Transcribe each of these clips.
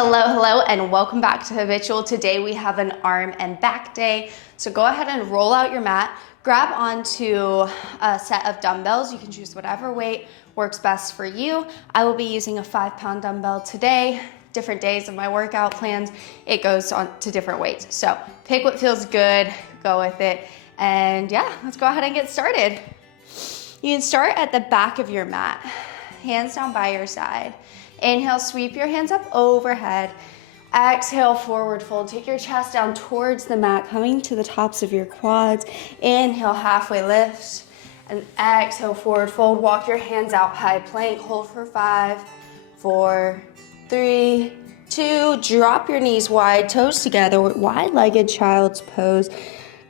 Hello, and welcome back to Habitual. Today we have an arm and back day. So go ahead and roll out your mat, grab onto a set of dumbbells. You can choose whatever weight works best for you. I will be using a 5-pound dumbbell today. Different days of my workout plans, it goes on to different weights. So pick what feels good, go with it. And yeah, let's go ahead and get started. You can start at the back of your mat, hands down by your side. Inhale, sweep your hands up overhead. Exhale, forward fold. Take your chest down towards the mat, coming to the tops of your quads. Inhale, halfway lift. And exhale, forward fold. Walk your hands out, high plank. Hold for 5, 4, 3, 2. Drop your knees wide, toes together. Wide-legged child's pose.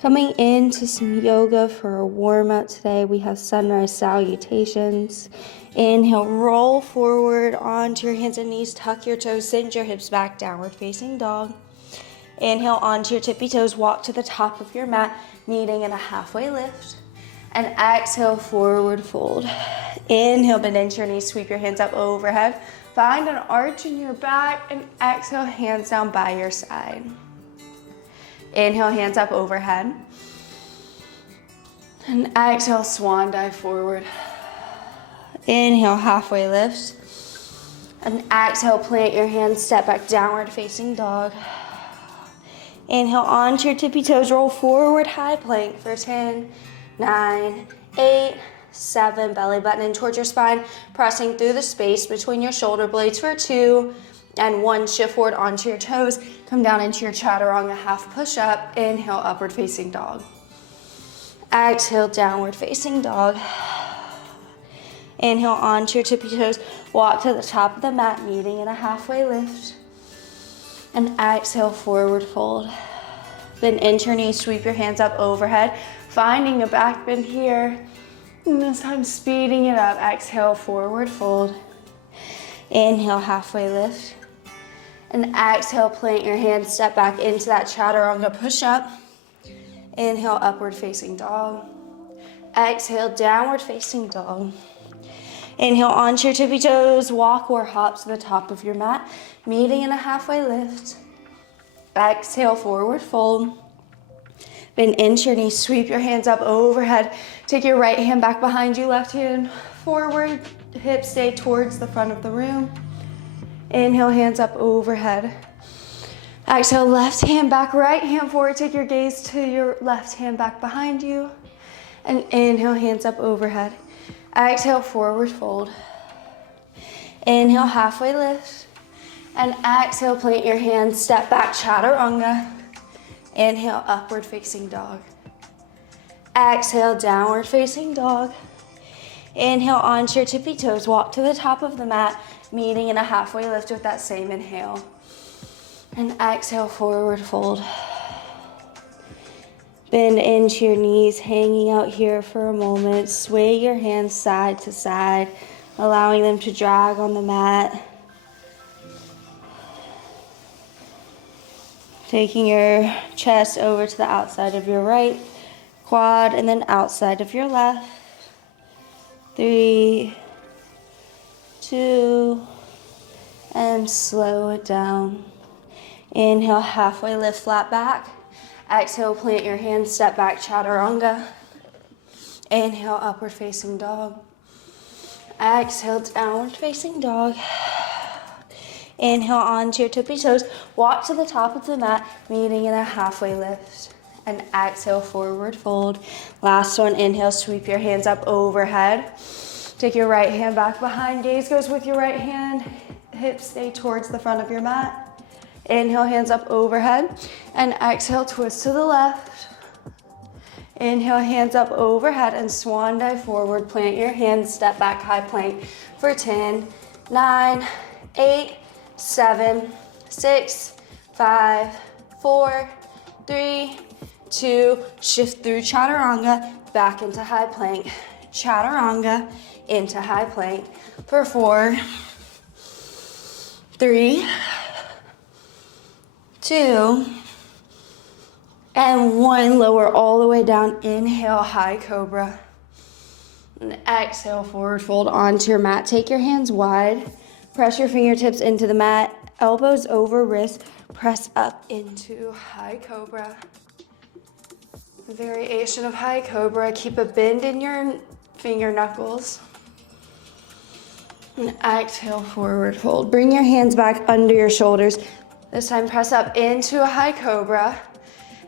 Coming into some yoga for a warm-up today. We have sunrise salutations. Inhale, roll forward onto your hands and knees. Tuck your toes, send your hips back, downward facing dog. Inhale, onto your tippy toes. Walk to the top of your mat, meeting in a halfway lift. And exhale, forward fold. Inhale, bend into your knees. Sweep your hands up overhead. Find an arch in your back. And exhale, hands down by your side. Inhale, hands up overhead. And exhale, swan dive forward. Inhale, halfway lift. And exhale, plant your hands, step back, downward facing dog. Inhale, onto your tippy toes, roll forward, high plank for 10, 9, 8, 7, belly button in towards your spine, pressing through the space between your shoulder blades for 2, and 1, shift forward onto your toes, come down into your chaturanga, half push up. Inhale, upward facing dog. Exhale, downward facing dog. Inhale, onto your tippy toes, walk to the top of the mat, meeting in a halfway lift. And exhale, forward fold. Bend into your knees, sweep your hands up overhead, finding a back bend here. And this time speeding it up. Exhale, forward fold. Inhale, halfway lift. And exhale, plant your hands, step back into that chaturanga, push up. Inhale, upward facing dog. Exhale, downward facing dog. Inhale, onto your tippy toes, walk or hop to the top of your mat, meeting in a halfway lift. Exhale, forward fold. Bend into your knees, sweep your hands up overhead. Take your right hand back behind you, left hand forward, hips stay towards the front of the room. Inhale, hands up overhead. Exhale, left hand back, right hand forward. Take your gaze to your left hand back behind you. And inhale, hands up overhead. Exhale, forward fold. Inhale, halfway lift. And exhale, plant your hands, step back, chaturanga. Inhale, upward facing dog. Exhale, downward facing dog. Inhale, onto your tippy toes, walk to the top of the mat, meeting in a halfway lift with that same inhale. And exhale, forward fold. Bend into your knees, hanging out here for a moment. Sway your hands side to side, allowing them to drag on the mat. Taking your chest over to the outside of your right quad and then outside of your left. 3, 2, and slow it down. Inhale, halfway lift, flat back. Exhale, plant your hands, step back, chaturanga. Inhale, upward facing dog. Exhale, downward facing dog. Inhale, onto your tippy toes, walk to the top of the mat, meeting in a halfway lift. And exhale, forward fold. Last one, inhale, sweep your hands up overhead. Take your right hand back behind, gaze goes with your right hand, hips stay towards the front of your mat. Inhale, hands up overhead, and exhale, twist to the left. Inhale, hands up overhead, and swan dive forward. Plant your hands, step back, high plank for 10, 9, 8, 7, 6, 5, 4, 3, 2, shift through chaturanga, back into high plank. Chaturanga, into high plank for 4, 3, 2, and 1. Lower all the way down. Inhale, high cobra. And exhale, forward fold onto your mat. Take your hands wide. Press your fingertips into the mat, elbows over wrists, press up into high cobra. Variation of high cobra, keep a bend in your finger knuckles. And exhale, forward fold. Bring your hands back under your shoulders. This time press up into a high cobra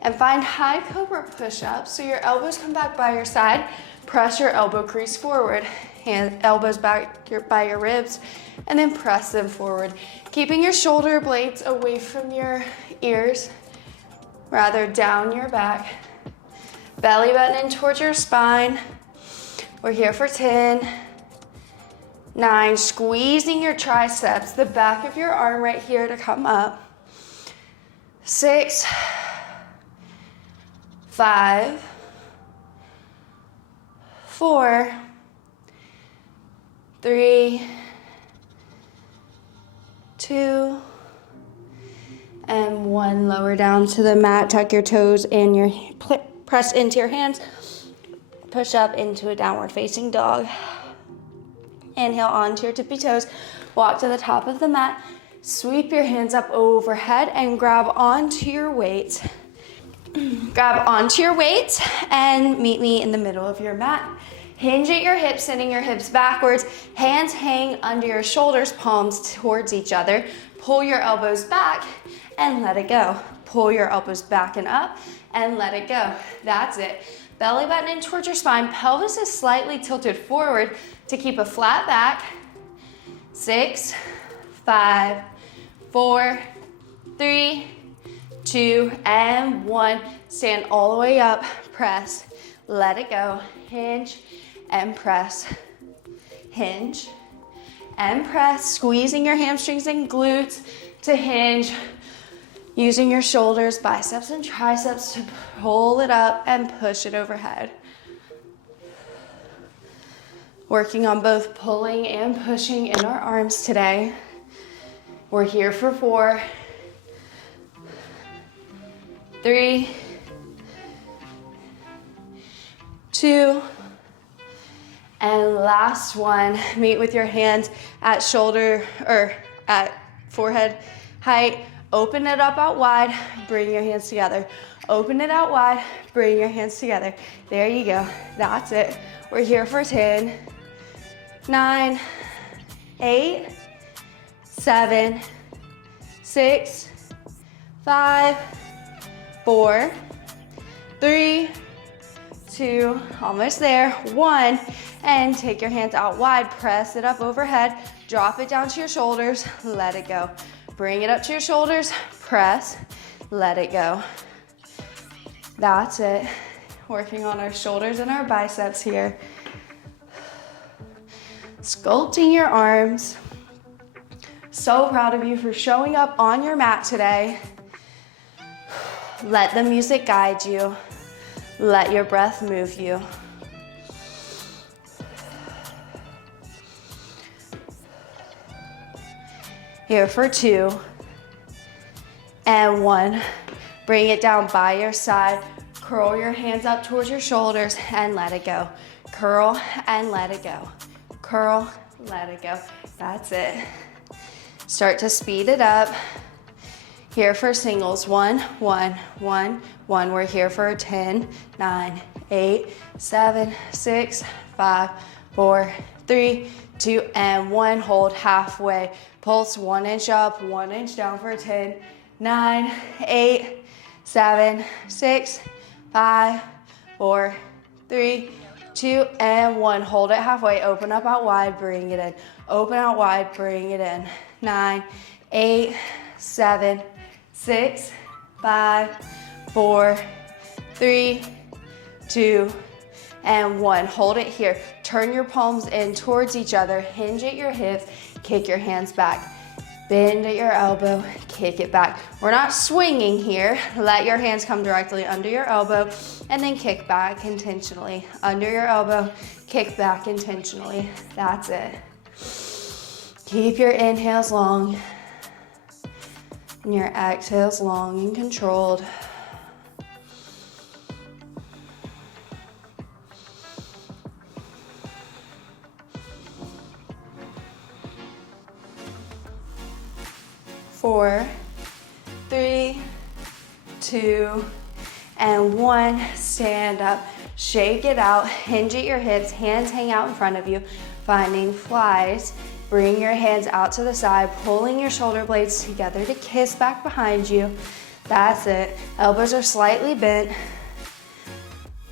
and find high cobra push-ups. So your elbows come back by your side, press your elbow crease forward, elbows back by your ribs, and then press them forward. Keeping your shoulder blades away from your ears, rather down your back. Belly button in towards your spine. We're here for 10, 9, squeezing your triceps, the back of your arm right here to come up. 6, 5, 4, 3, 2, and 1. Lower down to the mat, tuck your toes and your press into your hands. Push up into a downward facing dog. Inhale onto your tippy toes. Walk to the top of the mat. Sweep your hands up overhead and grab onto your weights. Grab onto your weights and meet me in the middle of your mat. Hinge at your hips, sending your hips backwards. Hands hang under your shoulders, palms towards each other. Pull your elbows back and let it go. Pull your elbows back and up and let it go. That's it. Belly button in towards your spine. Pelvis is slightly tilted forward to keep a flat back. 6, 5, 4, 3, 2, and 1. Stand all the way up. Press. Let it go. Hinge and press. Hinge and press. Squeezing your hamstrings and glutes to hinge. Using your shoulders, biceps, and triceps to pull it up and push it overhead. Working on both pulling and pushing in our arms today. We're here for 4, 3, 2, and last one. Meet with your hands at shoulder or at forehead height. Open it up out wide, bring your hands together. Open it out wide, bring your hands together. There you go, that's it. We're here for 10, 9, 8, 7, 6, 5, 4, 3, 2, almost there, 1, and take your hands out wide, press it up overhead, drop it down to your shoulders, let it go. Bring it up to your shoulders, press, let it go. That's it. Working on our shoulders and our biceps here. Sculpting your arms. So proud of you for showing up on your mat today. Let the music guide you. Let your breath move you. Here for 2 and 1. Bring it down by your side. Curl your hands up towards your shoulders and let it go. Curl and let it go. Curl, let it go. That's it. Start to speed it up. Here for singles. 1, 1, 1, 1. We're here for 10, 9, 8, 7, 6, 5, 4, 3, 2, and 1. Hold halfway. Pulse 1 inch up, 1 inch down for 10, 9, 8, 7, 6, 5, 4, 3, 2, and 1. Hold it halfway. Open up out wide, bring it in. Open out wide, bring it in. 9, 8, 7, 6, 5, 4, 3, 2, and 1. Hold it here. Turn your palms in towards each other. Hinge at your hips. Kick your hands back. Bend at your elbow. Kick it back. We're not swinging here. Let your hands come directly under your elbow and then kick back intentionally. Under your elbow, kick back intentionally. That's it. Keep your inhales long and your exhales long and controlled. 4, 3, 2, and 1. Stand up, shake it out, hinge at your hips, hands hang out in front of you, finding flies. Bring your hands out to the side, pulling your shoulder blades together to kiss back behind you. That's it. Elbows are slightly bent.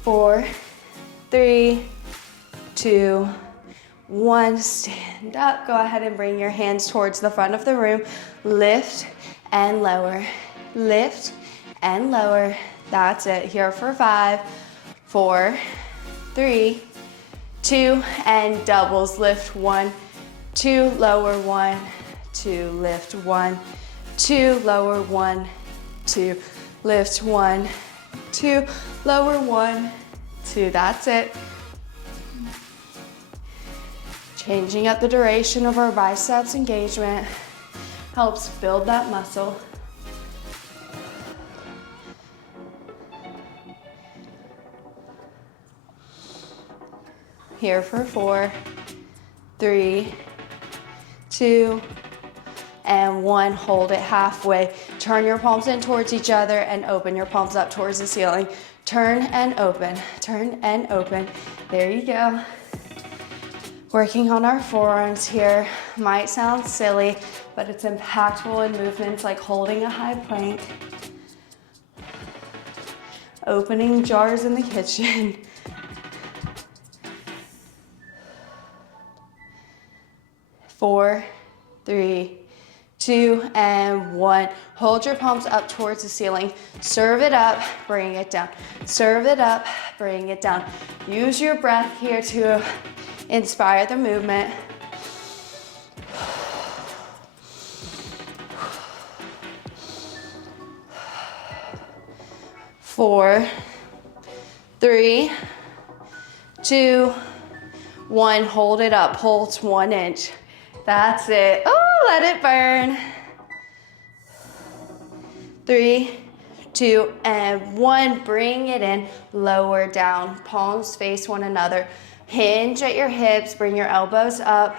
4, 3, 2, 1. Stand up. Go ahead and bring your hands towards the front of the room. Lift and lower. Lift and lower. That's it. Here for 5, 4, 3, 2, and doubles. Lift 1, 2, lower 1, 2, lift 1, 2, lower 1, 2, lift 1, 2, lower 1, 2. That's it. Changing up the duration of our biceps engagement helps build that muscle. Here for 4, 3, 2, and 1. Hold it halfway. Turn your palms in towards each other and open your palms up towards the ceiling. Turn and open, turn and open. There you go. Working on our forearms here. Might sound silly, but it's impactful in movements like holding a high plank, opening jars in the kitchen. 4, 3, 2, and 1. Hold your palms up towards the ceiling. Serve it up, bring it down. Serve it up, bring it down. Use your breath here to inspire the movement. Four, 3, 2, 1. Hold it up, pulse 1 inch. That's it. Oh, let it burn. 3, 2, and 1. Bring it in, lower down. Palms face one another. Hinge at your hips, bring your elbows up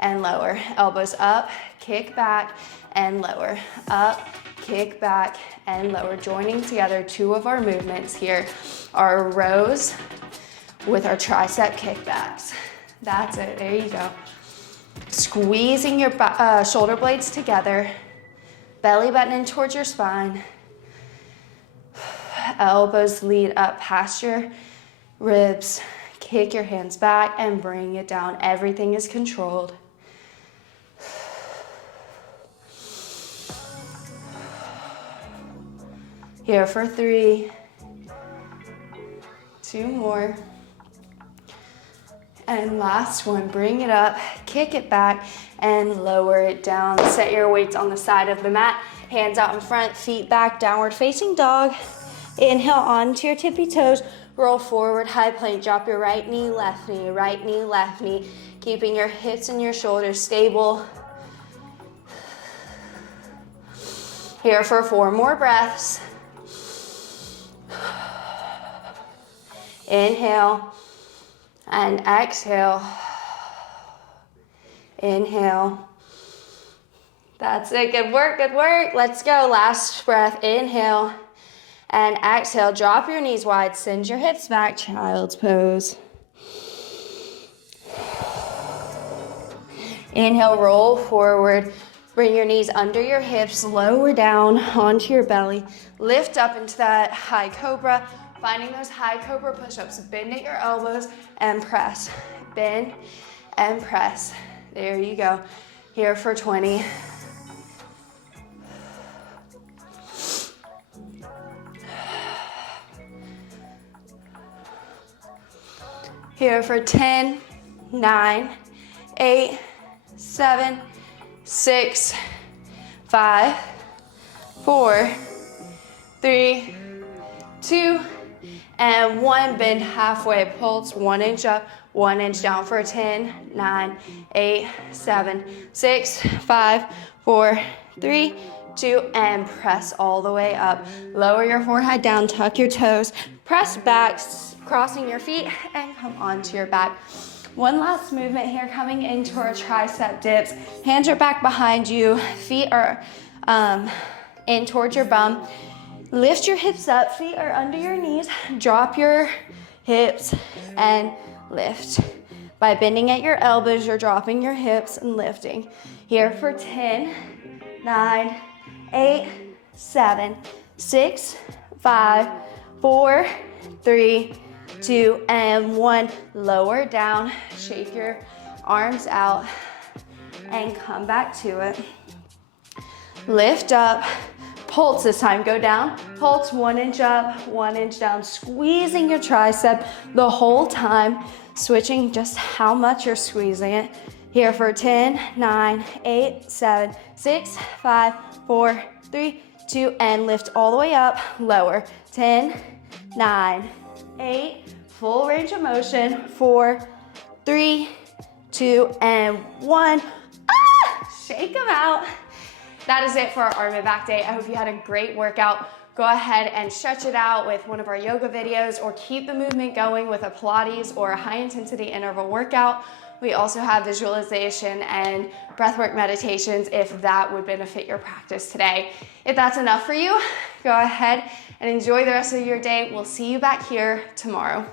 and lower. Elbows up, kick back and lower. Up, kick back and lower. Joining together 2 of our movements here are rows with our tricep kickbacks. That's it, there you go. Squeezing your shoulder blades together, belly button in towards your spine. Elbows lead up past your ribs. Kick your hands back and bring it down. Everything is controlled. Here for 3, 2 more. And last one, bring it up, kick it back, and lower it down. Set your weights on the side of the mat, hands out in front, feet back, downward facing dog. Inhale onto your tippy toes, roll forward, high plank, drop your right knee, left knee, keeping your hips and your shoulders stable. Here for 4 more breaths. Inhale. And exhale. Inhale. That's it. Good work, good work. Let's go. Last breath. Inhale. And exhale. Drop your knees wide. Send your hips back. Child's pose. Inhale. Roll forward. Bring your knees under your hips. Lower down onto your belly. Lift up into that high cobra. Finding those high cobra push-ups. Bend at your elbows and press. Bend and press. There you go. Here for 20. Here for 10, 9, 8, 7, 6, 5, 4, 3, 2, and 1. Bend halfway. Pulse 1 inch up, 1 inch down for 10, 9, 8, 7, 6, 5, 4, 3, 2, and press all the way up. Lower your forehead down, tuck your toes, press back, crossing your feet, and come onto your back. One last movement here, coming into our tricep dips. Hands are back behind you, feet are in towards your bum. Lift your hips up, feet are under your knees. Drop your hips and lift. By bending at your elbows, you're dropping your hips and lifting. Here for 10, 9, 8, 7, 6, 5, 4, 3, 2, and 1. Lower down, shake your arms out, and come back to it. Lift up, pulse this time, go down, pulse 1 inch up, 1 inch down, squeezing your tricep the whole time, switching just how much you're squeezing it. Here for 10, 9, 8, 7, 6, 5, 4, 3, 2, and lift all the way up, lower, 10, 9, 8, full range of motion, 4, 3, 2, and 1. Shake them out. That is it for our arm and back day. I hope you had a great workout. Go ahead and stretch it out with one of our yoga videos, or keep the movement going with a Pilates or a high intensity interval workout. We also have visualization and breathwork meditations if that would benefit your practice today. If that's enough for you, go ahead and enjoy the rest of your day. We'll see you back here tomorrow.